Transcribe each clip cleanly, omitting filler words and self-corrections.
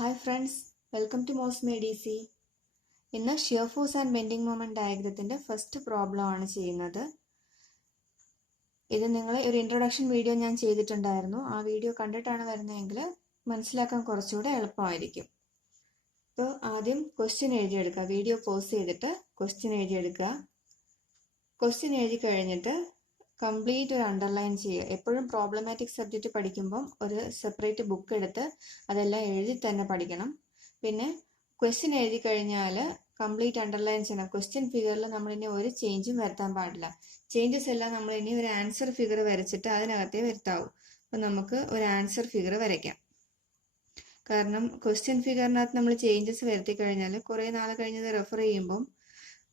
Hi friends, welcome to MOSMEDC. ഇന്ന് shear force and bending moment ഡയഗ്രത്തിന്റെ first problem ആണ് ചെയ്യുന്നത്. ഇത് നിങ്ങൾ ഒരു ഇൻട്രൊഡക്ഷൻ വീഡിയോ ഞാൻ ചെയ്തിട്ടുണ്ടായിരുന്നു. ആ വീഡിയോ കണ്ടിട്ടാണ് വരുന്നതെങ്കിൽ മനസ്സിലാക്കാൻ കുറച്ചുകൂടെ എളുപ്പമായിരിക്കും. അപ്പോൾ ആദ്യം ക്വസ്റ്റ്യൻ എഴുതിയെടുക്കുക. വീഡിയോ പോസ് ചെയ്തിട്ട് ക്വസ്റ്റ്യൻ എഴുതിയെടുക്കുക. ക്വസ്റ്റ്യൻ എഴുതി കഴിഞ്ഞിട്ട് കംപ്ലീറ്റ് ഒരു അണ്ടർലൈൻ ചെയ്യുക. എപ്പോഴും പ്രോബ്ലമാറ്റിക് സബ്ജക്റ്റ് പഠിക്കുമ്പം ഒരു സെപ്പറേറ്റ് ബുക്ക് എടുത്ത് അതെല്ലാം എഴുതി തന്നെ പഠിക്കണം. പിന്നെ ക്വസ്റ്റ്യൻ എഴുതി കഴിഞ്ഞാൽ കംപ്ലീറ്റ് അണ്ടർലൈൻ ചെയ്യണം. ക്വസ്റ്റ്യൻ ഫിഗറിൽ നമ്മളിനി ഒരു ചേഞ്ചും വരുത്താൻ പാടില്ല. ചേഞ്ചസ് എല്ലാം നമ്മളിനി ഒരു ആൻസർ ഫിഗർ വരച്ചിട്ട് അതിനകത്തേ വരുത്താവൂ. അപ്പം നമുക്ക് ഒരു ആൻസർ ഫിഗർ വരയ്ക്കാം. കാരണം ക്വസ്റ്റ്യൻ ഫിഗറിനകത്ത് നമ്മൾ ചേഞ്ചസ് വരുത്തി കഴിഞ്ഞാൽ കുറേ നാൾ കഴിഞ്ഞത് റെഫർ ചെയ്യുമ്പം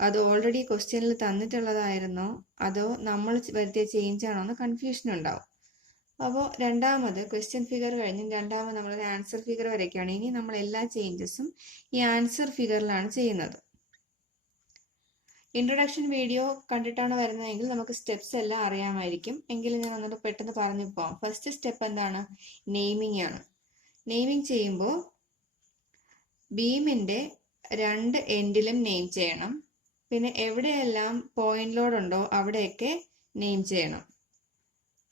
അത് ഓൾറെഡി ക്വസ്റ്റ്യനിൽ തന്നിട്ടുള്ളതായിരുന്നോ അതോ നമ്മൾ വരുത്തിയ ചേഞ്ച് ആണോ എന്ന് കൺഫ്യൂഷൻ ഉണ്ടാവും. അപ്പോൾ രണ്ടാമത് ക്വസ്റ്റ്യൻ ഫിഗർ കഴിഞ്ഞ് രണ്ടാമത് നമ്മളൊരു ആൻസർ ഫിഗർ വരയ്ക്കുകയാണ്. ഇനി നമ്മൾ എല്ലാ ചേഞ്ചസും ഈ ആൻസർ ഫിഗറിലാണ് ചെയ്യുന്നത്. ഇൻട്രൊഡക്ഷൻ വീഡിയോ കണ്ടിട്ടാണ് വരുന്നതെങ്കിൽ നമുക്ക് സ്റ്റെപ്സ് എല്ലാം അറിയാമായിരിക്കും. എങ്കിലും ഞാൻ ഒന്നുകൂടെ പെട്ടെന്ന് പറഞ്ഞു പോകാം. ഫസ്റ്റ് സ്റ്റെപ്പ് എന്താണ്? നെയിമിംഗ് ആണ്. നെയിമിംഗ് ചെയ്യുമ്പോൾ ബീമിൻ്റെ രണ്ട് എൻഡിലും നെയിം ചെയ്യണം. പിന്നെ എവിടെയെല്ലാം പോയിന്റ് ലോഡ് ഉണ്ടോ അവിടെയൊക്കെ നെയിം ചെയ്യണം.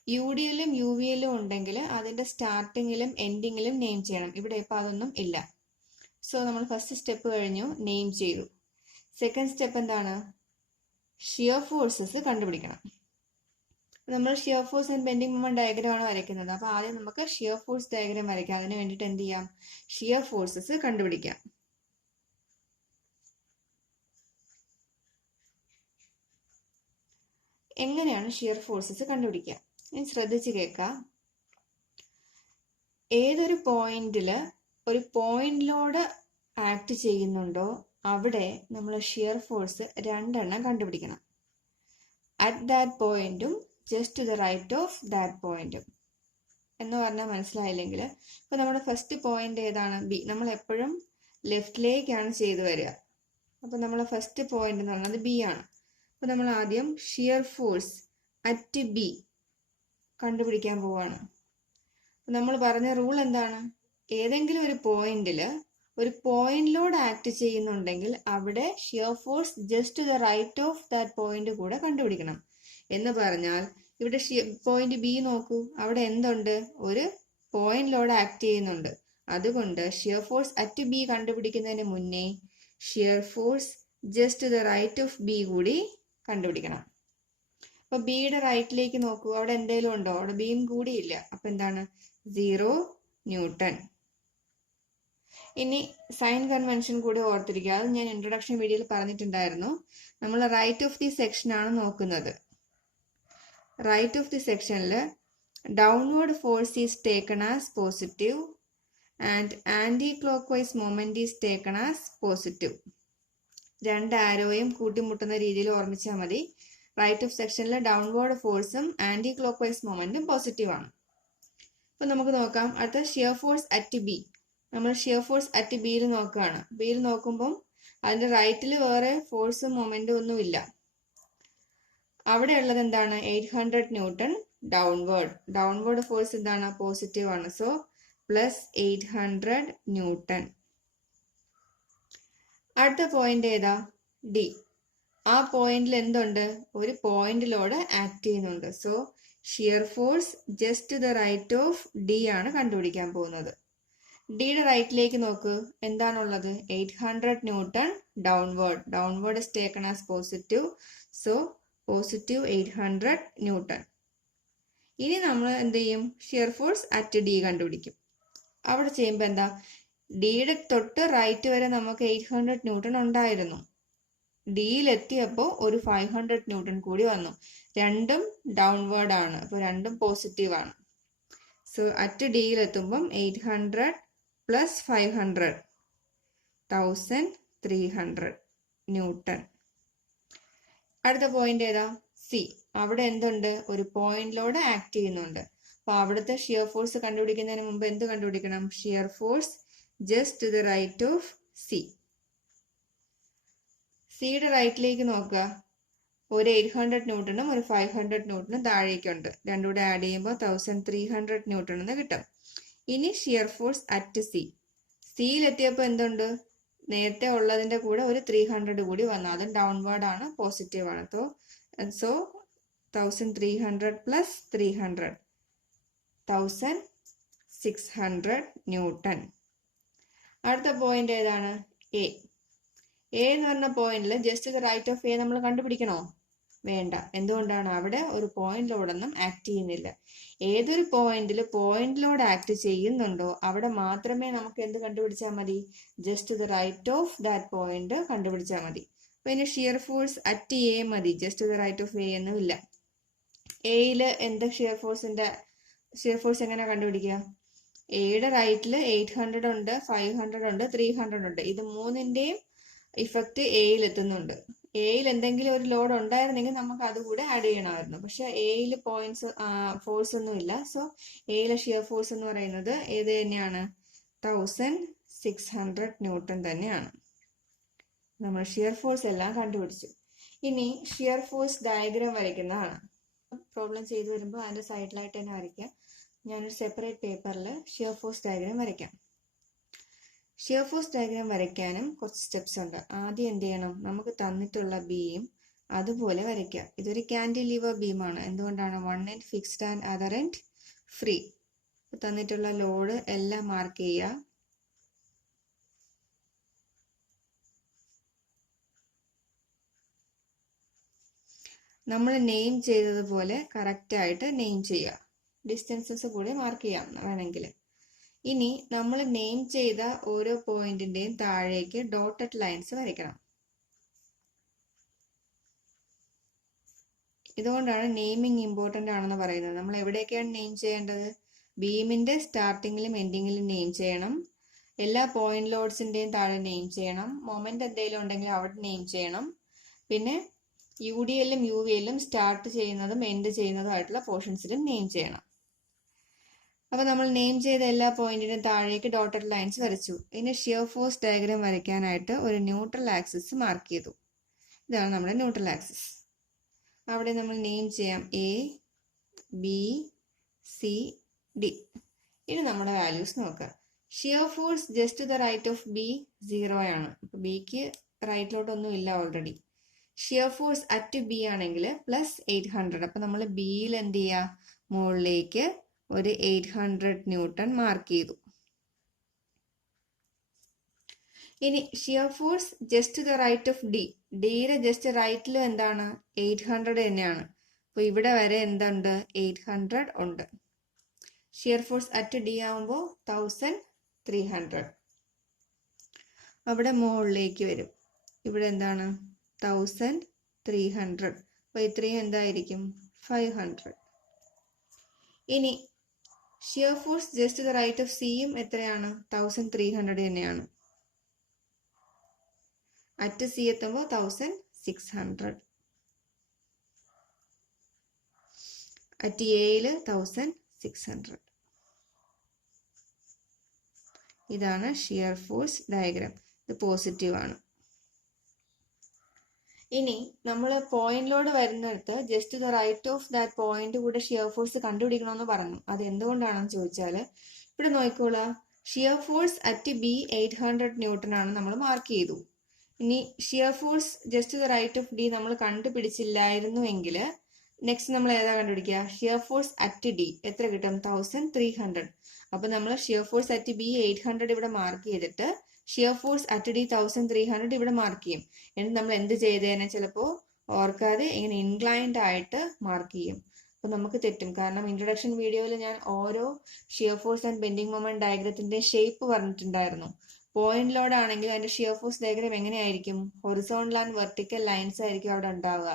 യു ഡി എല്ലും യു വി എല്ലും ഉണ്ടെങ്കിൽ അതിൻ്റെ സ്റ്റാർട്ടിങ്ങിലും എൻഡിങ്ങിലും നെയിം ചെയ്യണം. ഇവിടെ ഇപ്പോൾ അതൊന്നും ഇല്ല. സോ നമ്മൾ ഫസ്റ്റ് സ്റ്റെപ്പ് കഴിഞ്ഞു, നെയിം ചെയ്തു. സെക്കൻഡ് സ്റ്റെപ്പ് എന്താണ്? ഷിയർ ഫോഴ്സസ് കണ്ടുപിടിക്കണം. നമ്മൾ shear force and bending moment ഡയഗ്രമാണ് വരയ്ക്കുന്നത്. അപ്പോൾ ആദ്യം നമുക്ക് ഷിയർ ഫോഴ്സ് ഡയഗ്രാം വരയ്ക്കാം. അതിന് വേണ്ടിയിട്ട് എന്ത് ചെയ്യാം? ഷിയർ ഫോഴ്സസ് കണ്ടുപിടിക്കാം. എങ്ങനെയാണ് ഷിയർ ഫോഴ്സസ് കണ്ടുപിടിക്കുക? ഇനി ശ്രദ്ധിച്ച് കേൾക്കുക. ഏതൊരു പോയിന്റിൽ ഒരു പോയിന്റ് ലോഡ് ആക്ട് ചെയ്യുന്നുണ്ടോ അവിടെ നമ്മൾ ഷിയർ ഫോഴ്സ് രണ്ടെണ്ണം കണ്ടുപിടിക്കണം. അറ്റ് ദാറ്റ് പോയിന്റും just to the right of that പോയിന്റും എന്ന് പറഞ്ഞാൽ മനസ്സിലായില്ലെങ്കിൽ, ഇപ്പോൾ നമ്മുടെ ഫസ്റ്റ് പോയിന്റ് ഏതാണ്? ബി. നമ്മൾ എപ്പോഴും ലെഫ്റ്റിലേക്കാണ് ചെയ്തു വരിക. അപ്പോൾ നമ്മളെ ഫസ്റ്റ് പോയിന്റ് എന്ന് പറയുന്നത് ബി ആണ്. അപ്പോൾ നമ്മൾ ആദ്യം ഷിയർ ഫോഴ്സ് അറ്റ് ബി കണ്ടുപിടിക്കാൻ പോവാണ്. നമ്മൾ പറഞ്ഞ റൂൾ എന്താണ്? ഏതെങ്കിലും ഒരു പോയിന്റിൽ ഒരു പോയിന്റ് ലോഡ് ആക്ട് ചെയ്യുന്നുണ്ടെങ്കിൽ അവിടെ shear force just to the right of that point കൂടെ കണ്ടുപിടിക്കണം. എന്ന് പറഞ്ഞാൽ ഇവിടെ പോയിന്റ് ബി നോക്കൂ, അവിടെ എന്തുണ്ട്? ഒരു പോയിന്റ് ലോഡ് ആക്ട് ചെയ്യുന്നുണ്ട്. അതുകൊണ്ട് ഷിയർ ഫോഴ്സ് അറ്റ് ബി കണ്ടുപിടിക്കുന്നതിന് മുന്നേ shear force just to the right of B കൂടി കണ്ടുപിടിക്കണം. അപ്പൊ ബിയുടെ റൈറ്റിലേക്ക് നോക്കൂ, അവിടെ എന്തെങ്കിലും ഉണ്ടോ? അവിടെ ബിയും കൂടിയില്ല. അപ്പൊ എന്താണ്? 0 ന്യൂട്ടൺ. ഇനി സൈൻ കൺവെൻഷൻ കൂടി ഓർത്തിരിക്കുക. അത് ഞാൻ ഇൻട്രൊഡക്ഷൻ വീഡിയോയിൽ പറഞ്ഞിട്ടുണ്ടായിരുന്നു. നമ്മൾ റൈറ്റ് ഓഫ് ദി സെക്ഷൻ ആണ് നോക്കുന്നത്. റൈറ്റ് ഓഫ് ദി സെക്ഷനിൽ downward force is taken as positive and anti clock vice moment is taken as positive. രണ്ട് ആരോയും കൂട്ടിമുട്ടുന്ന രീതിയിൽ ഓർമ്മിച്ചാൽ മതി. റൈറ്റ് ഓഫ് സെക്ഷനിൽ ഡൗൺവേർഡ് ഫോഴ്സും ആന്റി ക്ലോക്ക് വൈസ് മൊമെന്റും പോസിറ്റീവ് ആണ്. അപ്പൊ നമുക്ക് നോക്കാം. അടുത്ത ഷിയർ ഫോഴ്സ് അറ്റ് ബി. നമ്മൾ ഷിയർ ഫോഴ്സ് അറ്റ് ബിയിൽ നോക്കുകയാണ്. ബിയിൽ നോക്കുമ്പം അതിന്റെ റൈറ്റിൽ വേറെ ഫോഴ്സും മൊമെന്റും ഒന്നും ഇല്ല. അവിടെ ഉള്ളത് എന്താണ്? 800 ന്യൂട്ടൺ ഡൗൺവേർഡ്. ഡൗൺവേർഡ് ഫോഴ്സ് എന്താണ്? പോസിറ്റീവ് ആണ്. So plus 800 newton. അടുത്ത പോയിന്റ് ഏതാ? ഡി. ആ പോയിന്റിൽ എന്തുണ്ട്? ഒരു പോയിന്റ് ലോഡ് ആക്ട് ചെയ്യുന്നുണ്ട്. So shear force just to the right of D ആണ് കണ്ടുപിടിക്കാൻ പോകുന്നത്. ഡിയുടെ റൈറ്റിലേക്ക് നോക്ക്, എന്താണുള്ളത്? 800 newton downward. Downward is taken as positive. So positive 800 newton. ഇനി നമ്മൾ എന്ത് ചെയ്യും? ഷിയർ ഫോഴ്സ് അറ്റ് ഡി കണ്ടുപിടിക്കും. അവിടെ ചെയ്യുമ്പോൾ എന്താ? ഡിയുടെ തൊട്ട് റൈറ്റ് വരെ നമുക്ക് 800 ന്യൂട്ടൺ ഉണ്ടായിരുന്നു. ഡിയിലെത്തിയപ്പോൾ ഒരു 500 ന്യൂട്ടൺ കൂടി വന്നു. രണ്ടും ഡൗൺവേർഡ് ആണ്. അപ്പോൾ രണ്ടും പോസിറ്റീവ് ആണ്. സോ അറ്റ് ഡിയിലെത്തുമ്പം 800 പ്ലസ് 500 1300 ന്യൂട്ടൺ. അടുത്ത പോയിന്റ് ഏതാ? സി. അവിടെ എന്തുണ്ട്? ഒരു പോയിന്റ് ലോഡ് ആക്ട് ചെയ്യുന്നുണ്ട്. അപ്പോൾ അവിടുത്തെ ഷിയർ ഫോഴ്സ് കണ്ടുപിടിക്കുന്നതിന് മുമ്പ് എന്ത് കണ്ടുപിടിക്കണം? Shear force just to the right of C. സിയുടെ റൈറ്റിലേക്ക് നോക്കുക, ഒരു 800 ന്യൂട്ടണും ഒരു 500 ന്യൂട്ടണും താഴേക്കുണ്ട്. രണ്ടും കൂടെ ആഡ് ചെയ്യുമ്പോൾ 1300 ന്യൂട്ടൺ എന്ന് കിട്ടും. ഇനി ഷിയർ ഫോഴ്സ് അറ്റ് സി. സിയിലെത്തിയപ്പോൾ എന്തുണ്ട്? നേരത്തെ ഉള്ളതിന്റെ കൂടെ ഒരു 300 കൂടി വന്നു. അതും ഡൗൺവേർഡ് ആണ്, പോസിറ്റീവ് ആണ്. So 1300 plus 300 1600 newton. അടുത്ത പോയിന്റ് ഏതാണ്? എ. എ എന്ന് പറഞ്ഞ പോയിന്റിൽ just the right of A നമ്മൾ കണ്ടുപിടിക്കണോ? വേണ്ട. എന്തുകൊണ്ടാണ്? അവിടെ ഒരു പോയിന്റ് ലോഡൊന്നും ആക്ട് ചെയ്യുന്നില്ല. ഏതൊരു പോയിന്റ് ലോഡ് ആക്ട് ചെയ്യുന്നുണ്ടോ അവിടെ മാത്രമേ നമുക്ക് എന്ത് കണ്ടുപിടിച്ചാൽ മതി? Just the right of that point കണ്ടുപിടിച്ചാൽ മതി. അപ്പൊ ഇനി ഷിയർ ഫോഴ്സ് അറ്റ് എ മതി, just the right of A എന്നും ഇല്ല. എയില് എന്ത് ഷിയർ ഫോഴ്സ് എങ്ങനെ കണ്ടുപിടിക്കുക? എയുടെ റൈറ്റില് 800 ഉണ്ട്, 500 ഉണ്ട്, 300 ഉണ്ട്. ഇത് മൂന്നിന്റെയും ഇഫക്റ്റ് എയിൽ എത്തുന്നുണ്ട്. എയിൽ എന്തെങ്കിലും ഒരു ലോഡ് ഉണ്ടായിരുന്നെങ്കിൽ നമുക്ക് അതുകൂടെ ആഡ് ചെയ്യണമായിരുന്നു. പക്ഷെ എയിൽ ഫോഴ്സ് ഒന്നും ഇല്ല. സോ എയിലെ ഷിയർ ഫോഴ്സ് എന്ന് പറയുന്നത് ഏത് തന്നെയാണ്? 1600 ന്യൂട്ടൺ തന്നെയാണ്. നമ്മൾ ഷിയർ ഫോഴ്സ് എല്ലാം കണ്ടുപിടിച്ചു. ഇനി ഷിയർ ഫോഴ്സ് ഡയഗ്രാം വരയ്ക്കുന്നതാണ്. പ്രോബ്ലം ചെയ്തു വരുമ്പോൾ അതിന്റെ സൈഡിലായിട്ട് തന്നെ വരയ്ക്കാം. ഞാനൊരു സെപ്പറേറ്റ് പേപ്പറിൽ ഷിയർ ഫോഴ്സ് ഡയഗ്രാം വരയ്ക്കാം. ഷിയർ ഫോഴ്സ് ഡയഗ്രാം വരയ്ക്കാനും കുറച്ച് സ്റ്റെപ്സ് ഉണ്ട്. ആദ്യം എന്ത് ചെയ്യണം? നമുക്ക് തന്നിട്ടുള്ള ബീം അതുപോലെ വരയ്ക്കുക. ഇതൊരു കാന്റിലിവർ ബീമാണ്. എന്തുകൊണ്ടാണ്? One end fixed and other end free. തന്നിട്ടുള്ള ലോഡ് എല്ലാം മാർക്ക് ചെയ്യുക. നമ്മൾ നെയിം ചെയ്തതുപോലെ കറക്റ്റ് ആയിട്ട് നെയിം ചെയ്യുക. ഡിസ്റ്റൻസസ് കൂടി മാർക്ക് ചെയ്യാം വേണമെങ്കിൽ. ഇനി നമ്മൾ നെയിം ചെയ്ത ഓരോ പോയിന്റിന്റെയും താഴേക്ക് ഡോട്ടഡ് ലൈൻസ് വരയ്ക്കണം. ഇതുകൊണ്ടാണ് നെയിമിംഗ് ഇമ്പോർട്ടന്റ് ആണെന്ന് പറയുന്നത്. നമ്മൾ എവിടെയൊക്കെയാണ് നെയിം ചെയ്യേണ്ടത്? ബീമിന്റെ സ്റ്റാർട്ടിങ്ങിലും എൻഡിങ്ങിലും നെയിം ചെയ്യണം. എല്ലാ പോയിന്റ് ലോഡ്സിന്റെയും താഴെ നെയിം ചെയ്യണം. മൊമെന്റ് എന്തെങ്കിലും ഉണ്ടെങ്കിൽ അവിടെ നെയിം ചെയ്യണം. പിന്നെ UDLും UVLും സ്റ്റാർട്ട് ചെയ്യുന്നതും എൻഡ് ചെയ്യുന്നതും ആയിട്ടുള്ള പോർഷൻസിലും നെയിം ചെയ്യണം. അപ്പൊ നമ്മൾ നെയിം ചെയ്ത എല്ലാ പോയിന്റിനും താഴേക്ക് ഡോട്ടഡ് ലൈൻസ് വരച്ചു. ഇനി ഷിയർ ഫോഴ്സ് ഡയഗ്രാം വരയ്ക്കാനായിട്ട് ഒരു ന്യൂട്രൽ ആക്സിസ് മാർക്ക് ചെയ്തു. ഇതാണ് നമ്മുടെ ന്യൂട്രൽ ആക്സിസ്. അവിടെ നമ്മൾ നെയിം ചെയ്യാം A, B, C, D. ഇനി നമ്മുടെ വാല്യൂസ് നോക്കുക. Shear force just the right of B 0 ആണ്. അപ്പൊ ബിക്ക് റൈറ്റിലോട്ടൊന്നും ഇല്ല already. Shear force at B ആണെങ്കിൽ പ്ലസ് 800. അപ്പൊ നമ്മൾ ബിയിൽ എന്ത് ചെയ്യുക? മുകളിലേക്ക് ഒരു 800 ന്യൂട്ടൺ മാർക്ക് ചെയ്തു. ഇനി shear force just the right of D. ഡിയുടെ ജസ്റ്റ് റൈറ്റിലും എന്താണ്? 800 തന്നെയാണ്. അപ്പൊ ഇവിടെ വരെ എന്തുണ്ട്? 800 ഉണ്ട്. ഷിയർ ഫോഴ്സ് അറ്റ് D ആവുമ്പോൾ 1300. അവിടെ മുകളിലേക്ക് വരും. ഇവിടെ എന്താണ്? 1300. അപ്പൊ ഇത്രയും എന്തായിരിക്കും? 500. ഇനി shear force just the right of സിയും എത്രയാണ്? 1300 തന്നെയാണ്. അറ്റ് സി എത്തുമ്പോൾ 1600. അറ്റ് എയിൽ 1600. ഇതാണ് ഷിയർ ഫോഴ്സ് ഡയഗ്രാം. ഇത് പോസിറ്റീവ് ആണ്. ഇനി നമ്മൾ പോയിന്റ് ലോഡ് വരുന്നിടത്ത് just the right of that point കൂടെ ഷിയർ ഫോഴ്സ് കണ്ടുപിടിക്കണമെന്ന് പറഞ്ഞു. അത് എന്തുകൊണ്ടാണെന്ന് ചോദിച്ചാൽ ഇവിടെ നോക്കിക്കോളാം. Shear force at B 800 newton ആണ് നമ്മൾ മാർക്ക് ചെയ്തു. ഇനി shear force just the right of D നമ്മൾ കണ്ടുപിടിച്ചില്ലായിരുന്നുവെങ്കിൽ നെക്സ്റ്റ് നമ്മൾ ഏതാ കണ്ടുപിടിക്കുക? ഷിയർ ഫോഴ്സ് അറ്റ് D എത്ര കിട്ടും? 1300. അപ്പൊ നമ്മൾ ഷിയർ ഫോഴ്സ് അറ്റ് B 800 ഇവിടെ മാർക്ക് ചെയ്തിട്ട് ഷിയർ ഫോഴ്സ് അറ്റ് D 1300 ഇവിടെ മാർക്ക് ചെയ്യും. എന്നിട്ട് നമ്മൾ എന്ത് ചെയ്തേനെ? ചിലപ്പോൾ ഓർക്കാതെ ഇങ്ങനെ ഇൻക്ലൈൻഡ് ആയിട്ട് മാർക്ക് ചെയ്യും. അപ്പൊ നമുക്ക് തെറ്റും. കാരണം ഇൻട്രൊഡക്ഷൻ വീഡിയോയിൽ ഞാൻ ഓരോ shear force and bending moment ഡയഗ്രത്തിന്റെ ഷേപ്പ് പറഞ്ഞിട്ടുണ്ടായിരുന്നു. പോയിന്റ് ലോഡ് ആണെങ്കിൽ അതിന്റെ ഷിയർ ഫോഴ്സ് ഡയഗ്രാം എങ്ങനെയായിരിക്കും? ഹൊറിസോണ്ടൽ ആൻഡ് വെർട്ടിക്കൽ ലൈൻസ് ആയിരിക്കും അവിടെ ഉണ്ടാവുക.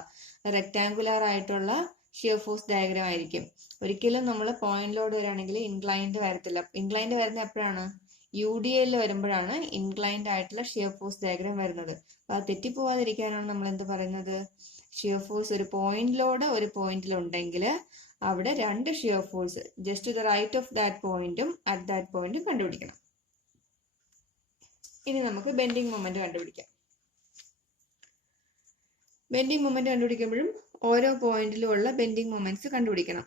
റെക്ടാങ്കുലർ ആയിട്ടുള്ള ഷിയർ ഫോഴ്സ് ഡയഗ്രാം ആയിരിക്കും. ഒരിക്കലും നമ്മൾ പോയിന്റ് ലോഡ് വരാണെങ്കിൽ ഇൻക്ലൈൻഡ് വരത്തില്ല. ഇൻക്ലൈൻഡ് വരുന്ന എപ്പോഴാണ്? UDL വരുമ്പോഴാണ് ഇൻക്ലൈൻഡ് ആയിട്ടുള്ള ഷിയർ ഫോഴ്സ് ഡയഗ്രാം വരുന്നത്. അപ്പൊ അത് തെറ്റിപ്പോവാതിരിക്കാനാണ് നമ്മൾ എന്ത് പറയുന്നത്? ഷിയർ ഫോഴ്സ് ഒരു പോയിന്റ് ലോഡ് ഒരു പോയിന്റിൽ ഉണ്ടെങ്കിൽ അവിടെ രണ്ട് shear force just the right of that പോയിന്റും അറ്റ് ദാറ്റ് പോയിന്റും കണ്ടുപിടിക്കണം. ഇനി നമുക്ക് ബെൻഡിങ് മൊമെന്റ് കണ്ടുപിടിക്കാം. ബെൻഡിങ് മൊമെന്റ് കണ്ടുപിടിക്കുമ്പോഴും ഓരോ പോയിന്റിലും ഉള്ള ബെൻഡിങ് മൊമെന്റ്സ് കണ്ടുപിടിക്കണം.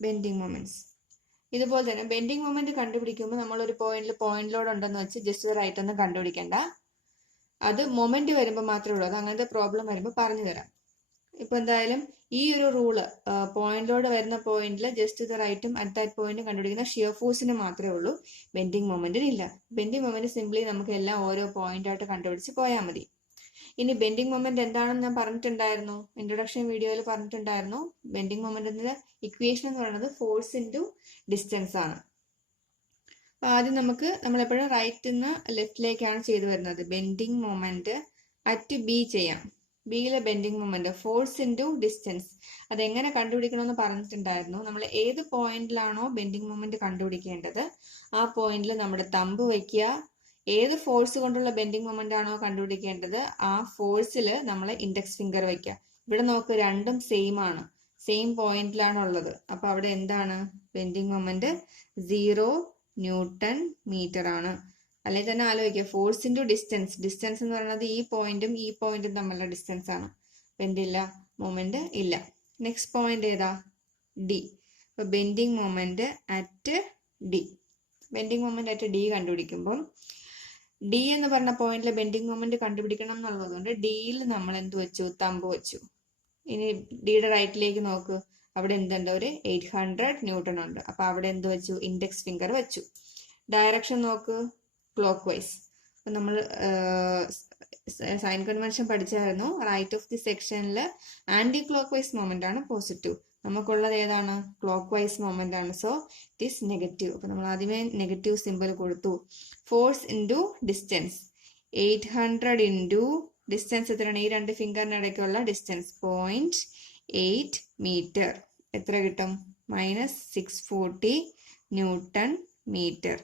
Bending moments. ഇതുപോലെ തന്നെ ബെൻഡിങ് മൊമെന്റ് കണ്ടുപിടിക്കുമ്പോൾ നമ്മൾ ഒരു പോയിന്റ് ലോഡ് ഉണ്ടെന്ന് വെച്ച് ജസ്റ്റ് റൈറ്റ് ഒന്നും കണ്ടുപിടിക്കണ്ട. അത് മൊമെന്റ് വരുമ്പോൾ മാത്രമേ ഉള്ളൂ. അത് അങ്ങനത്തെ പ്രോബ്ലം വരുമ്പോൾ പറഞ്ഞു തരാം. ഇപ്പൊ എന്തായാലും ഈ ഒരു റൂള് പോയിന്റ് ലോഡ് വരുന്ന പോയിന്റിൽ ജസ്റ്റ് ഇത് റൈറ്റും അറ്റ് ദാറ്റ് പോയിന്റും കണ്ടുപിടിക്കുന്ന ഷിയർ ഫോഴ്സിന് മാത്രമേ ഉള്ളൂ, ബെൻഡിങ് മൊമെന്റിന് ഇല്ല. ബെൻഡിങ് മൊമെന്റ് സിംപ്ലി നമുക്ക് എല്ലാം ഓരോ പോയിന്റ് ആയിട്ട് കണ്ടുപിടിച്ച് പോയാൽ മതി. ഇനി ബെൻഡിങ് മൊമെന്റ് എന്താണെന്ന് ഞാൻ പറഞ്ഞിട്ടുണ്ടായിരുന്നു, ഇൻട്രൊഡക്ഷൻ വീഡിയോയിൽ പറഞ്ഞിട്ടുണ്ടായിരുന്നു. ബെൻഡിങ് മൊമെന്റിന്റെ ഇക്വേഷൻ എന്ന് പറയുന്നത് ഫോഴ്സ് ഇൻറ്റു ഡിസ്റ്റൻസ് ആണ്. അപ്പൊ ആദ്യം നമ്മളെപ്പോഴും റൈറ്റിൽ നിന്ന് ലെഫ്റ്റിലേക്കാണ് ചെയ്തു വരുന്നത്. ബെൻഡിങ് മൊമെന്റ് അറ്റ് ബി ചെയ്യാം. ബിയിലെ bending moment force into distance അതെങ്ങനെ കണ്ടുപിടിക്കണമെന്ന് പറഞ്ഞിട്ടുണ്ടായിരുന്നു. നമ്മൾ ഏത് പോയിന്റിലാണോ ബെൻഡിങ് മൊമെന്റ് കണ്ടുപിടിക്കേണ്ടത് ആ പോയിന്റിൽ നമ്മുടെ തമ്പ് വയ്ക്കുക. ഏത് ഫോഴ്സ് കൊണ്ടുള്ള ബെൻഡിങ് മൊമെന്റ് ആണോ കണ്ടുപിടിക്കേണ്ടത് ആ ഫോഴ്സിൽ നമ്മൾ ഇൻഡെക്സ് ഫിംഗർ വയ്ക്കുക. ഇവിടെ നോക്ക്, രണ്ടും സെയിം ആണ്, സെയിം പോയിന്റിലാണ് ഉള്ളത്. അപ്പൊ അവിടെ എന്താണ് ബെൻഡിങ് മൊമെന്റ് 0 ന്യൂട്ടൺ മീറ്റർ ആണ്. അല്ലെങ്കിൽ തന്നെ ആലോചിക്കുക, ഫോഴ്സ് ഇൻറ്റു ഡിസ്റ്റൻസ്. ഡിസ്റ്റൻസ് എന്ന് പറയുന്നത് ഈ പോയിന്റും തമ്മിലുള്ള ഡിസ്റ്റൻസ് ആണ്. എന്തില്ല, മൊമെന്റ് ഇല്ല. നെക്സ്റ്റ് പോയിന്റ് ഏതാ, ഡി. അപ്പൊ bending moment at D. Bending moment at D കണ്ടുപിടിക്കുമ്പോൾ ഡി എന്ന് പറഞ്ഞ പോയിന്റിൽ ബെൻഡിങ് മൊമെന്റ് കണ്ടുപിടിക്കണം എന്നുള്ളതുകൊണ്ട് ഡിയിൽ നമ്മൾ എന്ത് വെച്ചു, തമ്പ് വെച്ചു. ഇനി ഡിയുടെ റൈറ്റിലേക്ക് നോക്ക്, അവിടെ എന്തുണ്ട്, ഒരു 800 ന്യൂട്ടൺ ഉണ്ട്. അപ്പൊ അവിടെ എന്ത് വെച്ചു, ഇൻഡെക്സ് ഫിംഗർ വെച്ചു. ഡയറക്ഷൻ നോക്ക്, ക്ലോക്ക് വൈസ്. അപ്പൊ നമ്മൾ സൈൻ കൺവെൻഷൻ പഠിച്ചായിരുന്നു. റൈറ്റ് ഓഫ് ദി സെക്ഷനിൽ ആന്റി ക്ലോക്ക് വൈസ് മൊമെന്റ് ആണ് പോസിറ്റീവ്. നമുക്കുള്ളത് ഏതാണ്, ക്ലോക്ക് വൈസ് മൊമെന്റ് ആണ്. So it is negative. അപ്പൊ നമ്മൾ ആദ്യമേ നെഗറ്റീവ് സിമ്പിൾ കൊടുത്തു. Force into distance 800 into distance എത്രയാണ്, ഈ രണ്ട് ഫിംഗറിന് ഇടയ്ക്കുള്ള ഡിസ്റ്റൻസ് 0.8 മീറ്റർ. എത്ര കിട്ടും, -640 ന്യൂട്ടൺ മീറ്റർ.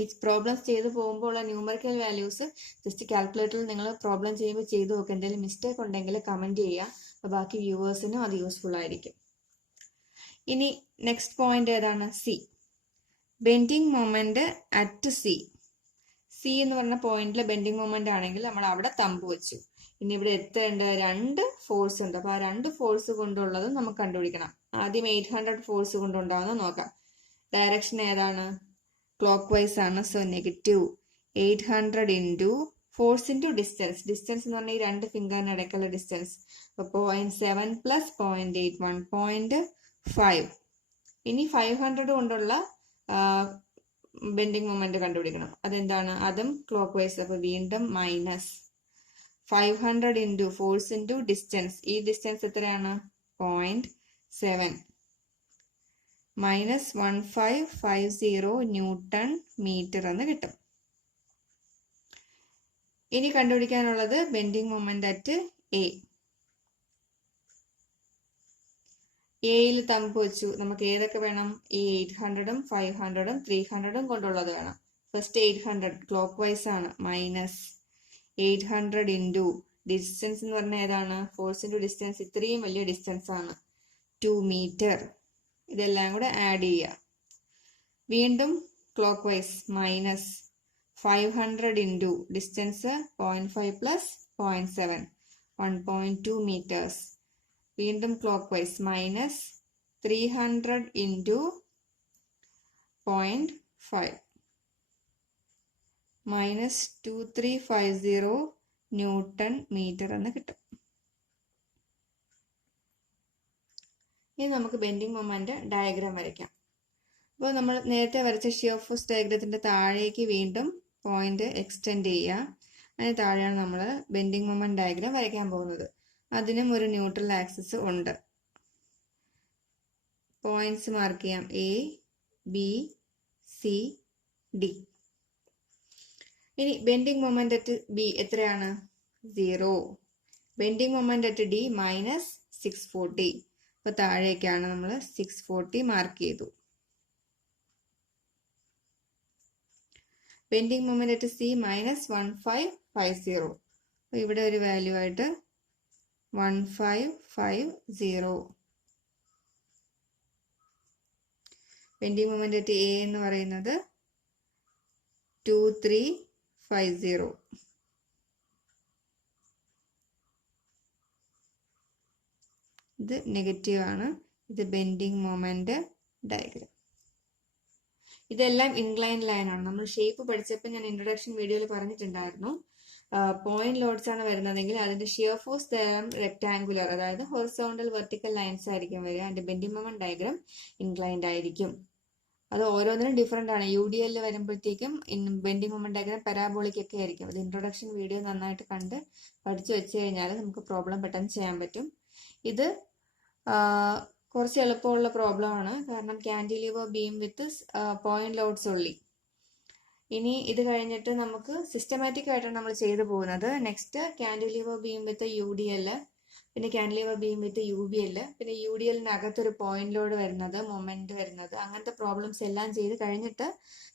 ഈ പ്രോബ്ലംസ് ചെയ്ത് പോകുമ്പോൾ ഉള്ള ന്യൂമറിക്കൽ വാല്യൂസ് ജസ്റ്റ് കാൽക്കുലേറ്ററിൽ നിങ്ങൾ പ്രോബ്ലം ചെയ്യുമ്പോൾ ചെയ്ത് നോക്കുക. എന്തെങ്കിലും മിസ്റ്റേക്ക് ഉണ്ടെങ്കിൽ കമന്റ് ചെയ്യുക. അപ്പോൾ ബാക്കി വ്യൂവേഴ്സിനും അത് യൂസ്ഫുൾ ആയിരിക്കും. ഇനി നെക്സ്റ്റ് പോയിന്റ് ഏതാണ്, C. Bending moment at C. C എന്ന് പറഞ്ഞ പോയിന്റിൽ ബെൻഡിങ് മൊമെന്റ് ആണെങ്കിൽ നമ്മൾ അവിടെ തമ്പ് വെച്ചു. ഇനി ഇവിടെ എത്രയുണ്ട്, രണ്ട് ഫോഴ്സ് ഉണ്ട്. അപ്പൊ ആ രണ്ട് ഫോഴ്സ് കൊണ്ടുള്ളത് നമുക്ക് കണ്ടുപിടിക്കണം. ആദ്യം 800 ഫോഴ്സ് കൊണ്ടുണ്ടാവുന്ന നോക്കാം. ഡയറക്ഷൻ ഏതാണ്, ക്ലോക്ക് വൈസ് ആണ്. So negative 800 into force into distance. Distance എന്ന് പറഞ്ഞാൽ ഈ രണ്ട് ഫിംഗറിന് ഇടയ്ക്കുള്ള ഡിസ്റ്റൻസ്. അപ്പോൾ 0.7 പ്ലസ് 0.8 1.5. ഇനി 500 കൊണ്ടുള്ള ബെൻഡിങ് മൊമെന്റ് കണ്ടുപിടിക്കണം. അതെന്താണ്, അതും ക്ലോക്ക് വൈസ്. അപ്പൊ വീണ്ടും -500 ഇൻറ്റു ഫോഴ്സ് ഇൻറ്റു ഡിസ്റ്റൻസ്. ഈ ഡിസ്റ്റൻസ് എത്രയാണ്, 0.7 -1550 ന്യൂട്ടൺ മീറ്റർ എന്ന് കിട്ടും. ഇനി കണ്ടുപിടിക്കാനുള്ളത് ബെൻഡിങ് മൊമെന്റ് അറ്റ് എ. എയിൽ തമ്പ് വെച്ചു. നമുക്ക് ഏതൊക്കെ വേണം, ഈ 800ഉം 500ഉം 300ഉം കൊണ്ടുള്ളത് വേണം. ഫസ്റ്റ് 800 ക്ലോക്ക് വൈസ് ആണ്. -800 ഇൻറ്റു ഡിസ്റ്റൻസ് എന്ന് പറഞ്ഞാൽ ഏതാണ്, ഫോഴ്സ് ഇൻറ്റു ഡിസ്റ്റൻസ്. ഇത്രയും വലിയ ഡിസ്റ്റൻസ് ആണ്, 2 മീറ്റർ. ഇതെല്ലാം കൂടെ ആഡ് ചെയ്യുക. വീണ്ടും clockwise -500 into distance 0.5 plus 0.7 1.2 metres. വീണ്ടും clockwise -300 into 0.5 -2350 newton metre എന്ന് കിട്ടും. ഇനി നമുക്ക് ബെൻഡിങ് മൊമെന്റ് ഡയഗ്രാം വരയ്ക്കാം. അപ്പോൾ നമ്മൾ നേരത്തെ വരച്ച ഷിയർ ഫോഴ്സ് ഡയഗ്രത്തിന്റെ താഴേക്ക് വീണ്ടും പോയിന്റ് എക്സ്റ്റെൻഡ് ചെയ്യുക. അതിന് താഴെയാണ് നമ്മൾ ബെൻഡിങ് മൊമെന്റ് ഡയഗ്രാം വരയ്ക്കാൻ പോകുന്നത്. അതിനും ഒരു ന്യൂട്രൽ ആക്സിസ് ഉണ്ട്. പോയിന്റ്സ് മാർക്ക് ചെയ്യാം, എ, ബി, സി, ഡി. ഇനി ബെൻഡിങ് മൊമെന്റ് അറ്റ് ബി എത്രയാണ്, 0. Bending moment at D -640. അപ്പൊ താഴേക്കാണ് നമ്മൾ 640 മാർക്ക് ചെയ്തു. Bending moment at C -1550. അപ്പൊ ഇവിടെ ഒരു വാല്യൂ ആയിട്ട് 1550. ബെൻഡിങ് മൊമെന്റ് അറ്റ് എ എന്ന് പറയുന്നത് 2350. ഇത് നെഗറ്റീവ് ആണ്. ഇത് ബെൻഡിങ് മൊമെന്റ് ഡയഗ്രാം. ഇതെല്ലാം ഇൻക്ലൈൻ ലൈൻ ആണ്. നമ്മൾ ഷേപ്പ് പഠിച്ചപ്പോൾ ഞാൻ ഇൻട്രൊഡക്ഷൻ വീഡിയോയിൽ പറഞ്ഞിട്ടുണ്ടായിരുന്നു, പോയിന്റ് ലോഡ്സ് ആണ് വരുന്നതെങ്കിൽ അതിന്റെ ഷിയർ ഫോഴ്സ് തരം റെക്ടാങ്കുലർ, അതായത് ഹൊറിസോണ്ടൽ വെർട്ടിക്കൽ ലൈൻസ് ആയിരിക്കും വരിക. അതിന്റെ ബെൻഡിങ് മൊമെന്റ് ഡയഗ്രാം ഇൻക്ലൈൻഡ് ആയിരിക്കും. അത് ഓരോന്നിനും ഡിഫറെന്റ് ആണ്. UDL വരുമ്പോഴത്തേക്കും ബെൻഡിങ് മൊമെന്റ് ഡയഗ്രാം പാരാബോളിക് ഒക്കെ ആയിരിക്കും. അത് ഇൻട്രൊഡക്ഷൻ വീഡിയോ നന്നായിട്ട് കണ്ട് പഠിച്ചു വെച്ച് കഴിഞ്ഞാൽ നമുക്ക് പ്രോബ്ലം പെട്ടെന്ന് ചെയ്യാൻ പറ്റും. ഇത് കുറച്ച് എളുപ്പമുള്ള പ്രോബ്ലം ആണ്, കാരണം cantilever beam with point loads ഉള്ളി. ഇനി ഇത് കഴിഞ്ഞിട്ട് നമുക്ക് സിസ്റ്റമാറ്റിക് ആയിട്ടാണ് നമ്മൾ ചെയ്തു പോകുന്നത്. നെക്സ്റ്റ് കാന്റിലിവർ ബീം വിത്ത് UDL, പിന്നെ കാന്റിലിവർ ബീം വിത്ത് UBL, പിന്നെ UDLനകത്തൊരു പോയിന്റ് ലോഡ് വരുന്നത്, മൊമെന്റ് വരുന്നത്, അങ്ങനത്തെ പ്രോബ്ലംസ് എല്ലാം ചെയ്ത് കഴിഞ്ഞിട്ട്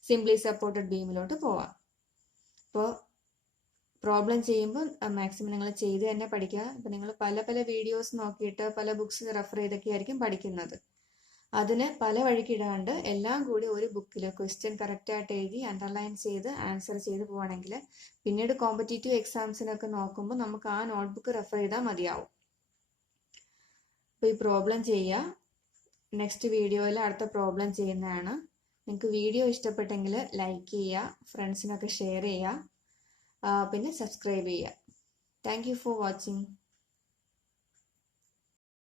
സിംപ്ലി സപ്പോർട്ടഡ് ബീമിലോട്ട് പോവാം. അപ്പോൾ പ്രോബ്ലം ചെയ്യുമ്പോൾ മാക്സിമം നിങ്ങൾ ചെയ്ത് തന്നെ പഠിക്കുക. ഇപ്പം നിങ്ങൾ പല പല വീഡിയോസ് നോക്കിയിട്ട് പല ബുക്സ് റെഫർ ചെയ്തൊക്കെ ആയിരിക്കും പഠിക്കുന്നത്. അതിന് പല വഴിക്കിടാണ്ട് എല്ലാം കൂടി ഒരു ബുക്കിൽ ക്വസ്റ്റ്യൻ കറക്റ്റായിട്ട് എഴുതി അണ്ടർലൈൻ ചെയ്ത് ആൻസർ ചെയ്ത് പോവുകയാണെങ്കിൽ പിന്നീട് കോമ്പറ്റേറ്റീവ് എക്സാംസിനൊക്കെ നോക്കുമ്പോൾ നമുക്ക് ആ നോട്ട്ബുക്ക് റെഫർ ചെയ്താൽ മതിയാവും. അപ്പോൾ ഈ പ്രോബ്ലം ചെയ്യുക. നെക്സ്റ്റ് വീഡിയോയിൽ അടുത്ത പ്രോബ്ലം ചെയ്യുന്നതാണ്. നിങ്ങൾക്ക് വീഡിയോ ഇഷ്ടപ്പെട്ടെങ്കിൽ ലൈക്ക് ചെയ്യുക, ഫ്രണ്ട്സിനൊക്കെ ഷെയർ ചെയ്യുക, പിന്നെ സബ്സ്ക്രൈബ് ചെയ്യുക. Thank you for watching.